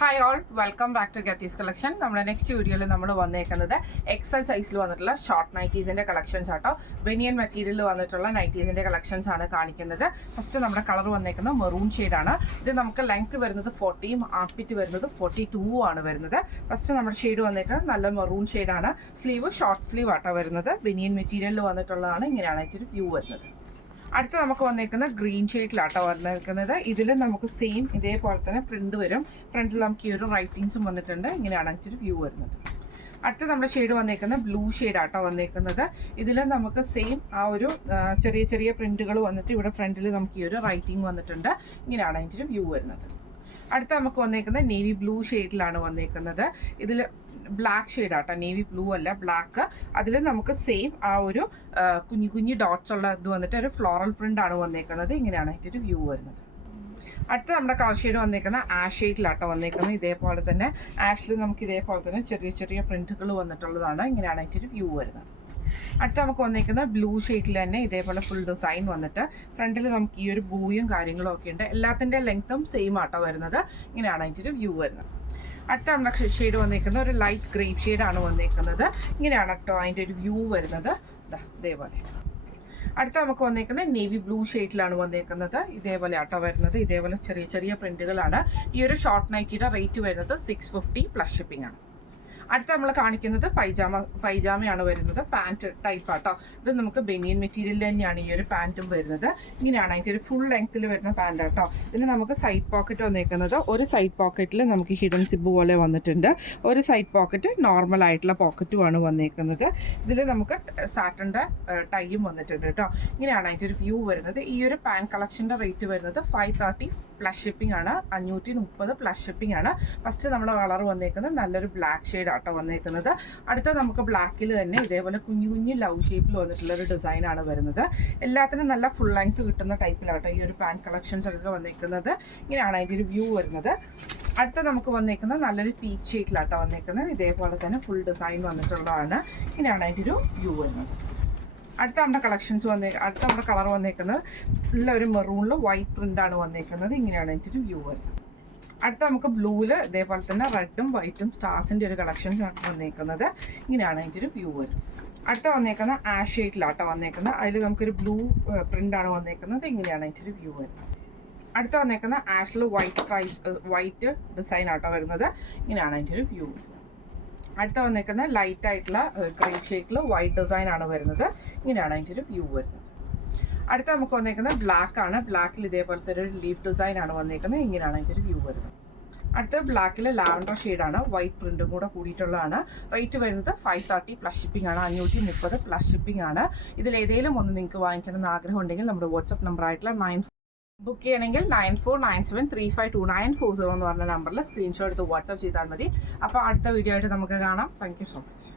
Hi all, welcome back to Gathees collection. നമ്മുടെ next വീഡിയോയിൽ നമ്മൾ വന്നേക്കുന്നത് എക്സൽ സൈസിൽ വന്നിട്ടുള്ള ഷോർട്ട് നൈറ്റീസിൻ്റെ കളക്ഷൻസ് ആട്ടോ. ബനിയൻ മെറ്റീരിയലിൽ വന്നിട്ടുള്ള നൈറ്റീസിൻ്റെ കളക്ഷൻസ് ആണ് കാണിക്കുന്നത്. ഫസ്റ്റ് നമ്മുടെ കളർ വന്നേക്കുന്നത് മെറൂൺ ഷെയ്ഡാണ്. ഇത് നമുക്ക് ലെങ്ത് വരുന്നത് 40, ആർപ്പിറ്റ് വരുന്നത് 42 ആണ് വരുന്നത്. ഫസ്റ്റ് നമ്മുടെ ഷെയ്ഡ് വന്നേക്കുന്നത് നല്ല മെറൂൺ ഷെയ്ഡാണ്. സ്ലീവ് ഷോർട്ട് സ്ലീവ് ആട്ടോ വരുന്നത്. ബനിയൻ മെറ്റീരിയലിൽ വന്നിട്ടുള്ളതാണ്. ഇങ്ങനെയാണ് ഒരു വ്യൂ വരുന്നത്. അടുത്ത നമുക്ക് വന്നേക്കുന്ന ഗ്രീൻ ഷെയ്ഡിലാട്ടോ വന്നേക്കുന്നത്. ഇതിൽ നമുക്ക് സെയിം ഇതേപോലെ തന്നെ പ്രിന്റ് വരും. ഫ്രണ്ടിൽ നമുക്ക് ഈ ഒരു റൈറ്റിങ്സും വന്നിട്ടുണ്ട്. ഇങ്ങനെയാണ് ഒരു വ്യൂ വരുന്നത്. അടുത്ത നമ്മുടെ ഷെയ്ഡ് വന്നേക്കുന്നത് ബ്ലൂ ഷെയ്ഡാട്ടോ വന്നേക്കുന്നത്. ഇതിൽ നമുക്ക് സെയിം ആ ഒരു ചെറിയ ചെറിയ പ്രിന്റുകൾ വന്നിട്ട് ഇവിടെ ഫ്രണ്ടിൽ നമുക്ക് ഈ ഒരു റൈറ്റിംഗ് വന്നിട്ടുണ്ട്. ഇങ്ങനെയാണ് അതിൻ്റെ ഒരു വ്യൂ വരുന്നത്. അടുത്ത നമുക്ക് വന്നേക്കുന്നത് നേവി ബ്ലൂ ഷെയ്ഡിലാണ് വന്നേക്കുന്നത്. ഇതിൽ ബ്ലാക്ക് ഷെയ്ഡാട്ടോ, നേവി ബ്ലൂ അല്ല ബ്ലാക്ക്. അതിൽ നമുക്ക് സെയിം ആ ഒരു കുഞ്ഞു കുഞ്ഞു ഡോട്ട്സ് ഉള്ള ഇത് വന്നിട്ട് ഒരു ഫ്ലോറൽ പ്രിന്റ് ആണ് വന്നേക്കുന്നത്. ഇങ്ങനെയാണ് അതിൻ്റെ ഒരു വ്യൂ വരുന്നത്. അടുത്ത നമ്മുടെ കളർ ഷെയ്ഡ് വന്നേക്കുന്ന ആഷ് ഷെയ്ഡിലാട്ടോ വന്നേക്കുന്നത്. ഇതേപോലെ തന്നെ ആഷിൽ നമുക്ക് ഇതേപോലെ തന്നെ ചെറിയ ചെറിയ പ്രിന്റുകൾ വന്നിട്ടുള്ളതാണ്. ഇങ്ങനെയാണ് അതിൻ്റെ ഒരു വ്യൂ വരുന്നത്. അടുത്ത നമുക്ക് വന്നേക്കുന്ന ബ്ലൂ ഷെയ്ഡിൽ തന്നെ ഇതേപോലെ ഫുൾ ഡിസൈൻ വന്നിട്ട് ഫ്രണ്ടിൽ നമുക്ക് ഈ ഒരു ബൂയും കാര്യങ്ങളും ഒക്കെ ഉണ്ട്. എല്ലാത്തിൻ്റെ ലെങ്ത്തും സെയിം ആട്ടോ വരുന്നത്. ഇങ്ങനെയാണ് അതിൻ്റെ ഒരു വ്യൂ വരുന്നത്. അടുത്ത നമ്മുടെ ഷെയ്ഡ് വന്നേക്കുന്നത് ഒരു ലൈറ്റ് ഗ്രേപ്പ് ഷെയ്ഡാണ് വന്നേക്കുന്നത്. ഇങ്ങനെയാണ് കേട്ടോ അതിൻ്റെ ഒരു വ്യൂ വരുന്നത്. ഇതേപോലെ. അടുത്ത നമുക്ക് വന്നേക്കുന്നത് നേവി ബ്ലൂ ഷെയ്ഡിലാണ് വന്നേക്കുന്നത്. ഇതേപോലെ ആട്ടോ വരുന്നത്. ഇതേപോലെ ചെറിയ ചെറിയ പ്രിന്റുകളാണ്. ഈ ഒരു ഷോർട്ട് നൈറ്റിയുടെ റേറ്റ് വരുന്നത് 650 പ്ലസ് ഷിപ്പിംഗ് ആണ്. അടുത്ത നമ്മൾ കാണിക്കുന്നത് പൈജാമയാണ് വരുന്നത്. പാൻറ് ടൈപ്പ് ആട്ടോ. ഇത് നമുക്ക് ബനിയൻ മെറ്റീരിയൽ തന്നെയാണ് ഈ ഒരു പാൻറ്റും വരുന്നത്. ഇങ്ങനെയാണ് അതിൻ്റെ ഒരു ഫുൾ ലെങ്ത്തിൽ വരുന്ന പാൻറ് ആട്ടോ. ഇതിന് നമുക്ക് സൈഡ് പോക്കറ്റ് വന്നേക്കുന്നത്. ഒരു സൈഡ് പോക്കറ്റിൽ നമുക്ക് ഹിഡൻ സിബ് പോലെ വന്നിട്ടുണ്ട്. ഒരു സൈഡ് പോക്കറ്റ് നോർമൽ ആയിട്ടുള്ള പോക്കറ്റുമാണ് വന്നേക്കുന്നത്. ഇതിൽ നമുക്ക് സാറ്റൻ്റെ ടൈയും വന്നിട്ടുണ്ട് കേട്ടോ. ഇങ്ങനെയാണ് അതിൻ്റെ ഒരു വ്യൂ വരുന്നത്. ഈ ഒരു പാൻ കളക്ഷൻ്റെ റേറ്റ് വരുന്നത് 530 പ്ലസ് ഷിപ്പിംഗ് ആണ്. 530 പ്ലസ് ഷിപ്പിംഗ് ആണ്. ഫസ്റ്റ് നമ്മുടെ കളർ വന്നേക്കുന്നത് നല്ലൊരു ബ്ലാക്ക് ഷെയ്ഡ് ആട്ടോ വന്നേക്കുന്നത്. അടുത്ത നമുക്ക് ബ്ലാക്കിൽ തന്നെ ഇതേപോലെ കുഞ്ഞു കുഞ്ഞു ലവ് ഷേപ്പിൽ വന്നിട്ടുള്ളൊരു ഡിസൈനാണ് വരുന്നത്. എല്ലാത്തിനും നല്ല ഫുൾ ലെങ്ത് കിട്ടുന്ന ടൈപ്പിലാട്ടോ ഈ ഒരു പാൻറ് കളക്ഷൻസ് ഒക്കെ വന്നേക്കുന്നത്. ഇങ്ങനെയാണ് അതിൻ്റെ ഒരു വ്യൂ വരുന്നത്. അടുത്ത നമുക്ക് വന്നേക്കുന്നത് നല്ലൊരു പീച്ച് ഷെയ്ഡിലാട്ടോ വന്നേക്കുന്നത്. ഇതേപോലെ തന്നെ ഫുൾ ഡിസൈൻ വന്നിട്ടുള്ളതാണ്. ഇങ്ങനെയാണ് അതിൻ്റെ ഒരു വ്യൂ വരുന്നത്. അടുത്ത നമ്മുടെ അടുത്ത നമ്മുടെ കളർ വന്നേക്കുന്നത് നല്ലൊരു മെറൂണിൽ വൈറ്റ് പ്രിൻ്റാണ് വന്നേക്കുന്നത്. ഇങ്ങനെയാണ് അതിൻ്റെ ഒരു വ്യൂ വരുന്നത്. അടുത്ത നമുക്ക് ബ്ലൂവിൽ ഇതേപോലെ തന്നെ റെഡും വൈറ്റും സ്റ്റാർസിൻ്റെ ഒരു കളക്ഷൻ വന്നേക്കുന്നത്. ഇങ്ങനെയാണ് അതിൻ്റെ ഒരു വ്യൂ വരുന്നത്. അടുത്ത വന്നേക്കുന്ന ആഷ് ഷെയ്ഡിലാട്ടോ വന്നേക്കുന്നത്. അതിൽ നമുക്കൊരു ബ്ലൂ പ്രിൻ്റാണ് വന്നേക്കുന്നത്. ഇങ്ങനെയാണ് അതിൻ്റെ ഒരു വ്യൂ വരുന്നത്. അടുത്ത വന്നേക്കുന്ന ആഷിൽ വൈറ്റ് ഡിസൈൻ ആട്ടോ വരുന്നത്. ഇങ്ങനെയാണ് അതിൻ്റെ ഒരു വ്യൂ വരുന്നത്. അടുത്ത വന്നേക്കുന്ന ലൈറ്റ് ആയിട്ടുള്ള ഗ്രേപ്പ് ഷെയ്ഡിൽ വൈറ്റ് ഡിസൈൻ ആണ് വരുന്നത്. ഇങ്ങനെയാണ് അതിൻ്റെ ഒരു വ്യൂ വരുന്നത്. അടുത്ത നമുക്ക് വന്നേക്കുന്നത് ബ്ലാക്ക് ആണ്. ബ്ലാക്കിൽ ഇതേപോലത്തെ ഒരു ലീഫ് ഡിസൈൻ ആണ് വന്നേക്കുന്നത്. ഇങ്ങനെയാണ് അതിൻ്റെ ഒരു വ്യൂ വരുന്നത്. അടുത്ത ബ്ലാക്കിൽ ലാവൻഡർ ഷെയ്ഡാണ്. വൈറ്റ് പ്രിന്റും കൂടെ കൂടിയിട്ടുള്ളതാണ്. റേറ്റ് വരുന്നത് 530 പ്ലസ് ഷിപ്പിംഗ് ആണ്. 530 പ്ലസ് ഷിപ്പിംഗ് ആണ്. ഇതിൽ ഏതെങ്കിലും ഒന്ന് നിങ്ങൾക്ക് വാങ്ങിക്കണം എന്ന് ആഗ്രഹം ഉണ്ടെങ്കിൽ നമ്മുടെ വാട്സപ്പ് നമ്പർ ആയിട്ടുള്ള ബുക്ക് ചെയ്യണമെങ്കിൽ 9497352940 എന്ന് പറഞ്ഞ നമ്പറിൽ സ്ക്രീൻഷോട്ട് എടുത്ത് വാട്സപ്പ് ചെയ്താൽ മതി. അപ്പോൾ അടുത്ത വീഡിയോ ആയിട്ട് നമുക്ക് കാണാം. Thank you so much.